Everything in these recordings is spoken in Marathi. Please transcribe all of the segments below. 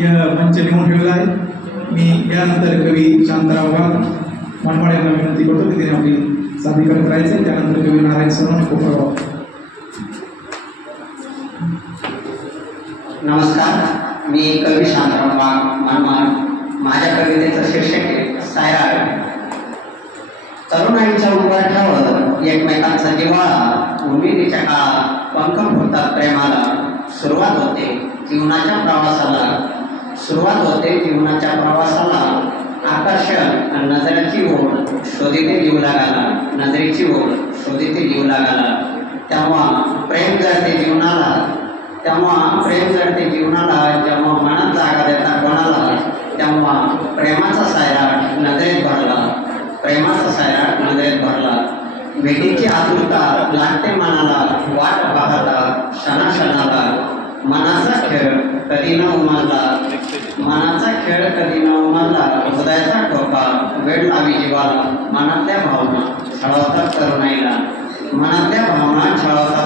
या मंच लिहून ठेवला आहे। मी यानंतर कवी शांताराव वाघ मनमाड यांना विनंती करतो की त्यांनी आपली सादरीकरण करायचे। त्यानंतर कवी नारायण सोनवणे कोपरगाव। नमस्कार, मी कवी शांताराव वाघ मनमाड। माझ्या कवितेचं शीर्षक आहे सायराट। तरुणाईच्या उंबरठ्यावर एकमेकांचा जिव्हाळा, उमेदीच्या काळात पंख फुटतात प्रेमाला। सुरुवात होते जीवनाच्या प्रवासाला आकर्षण नजरेची ओढ शोधिते जीव लागाला, तेव्हा प्रेम जडते जीवनाला, जेव्हा मनात जागा देतात कोणाला, तेव्हा प्रेमाचा सायराट नजरेत भरला। भेटीची आतुरता लागते मनाला, वाट पाहता क्षणाला। मनाचा खेळ कधी न उमलला, हृदयाचा ठोका वेळ लावी जीवाला। मनातल्या भावना छळवतात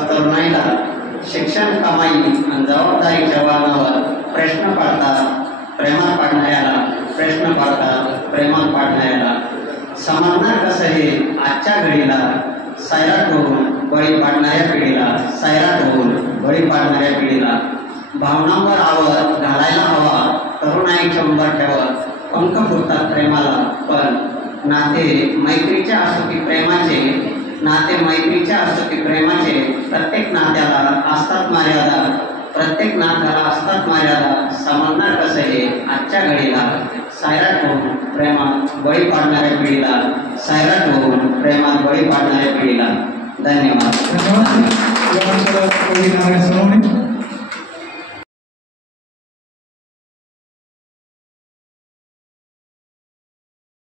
तरुणाईला। शिक्षण, कमाई आणि जबाबदारी जवानावर प्रश्न पडतात प्रेमात पाडणाऱ्याला। समजणार कसं हे आजच्या घडीला, सायराट होऊन बळी पाडणाऱ्या पिढीला। भावनांवर आवर घालायला हवा, तरुणाईच्या उंबरठ्यावर पंख फुटतात प्रेमाला। पण नाते मैत्रीच्या असो की प्रेमाचे, प्रत्येक नात्याला असतात मर्यादा। समजणार कसं हे आजच्या घडीला, सायराट होऊन प्रेमात बळी पाडणाऱ्या पिढीला। धन्यवाद। कवी नारायण सोनवणे।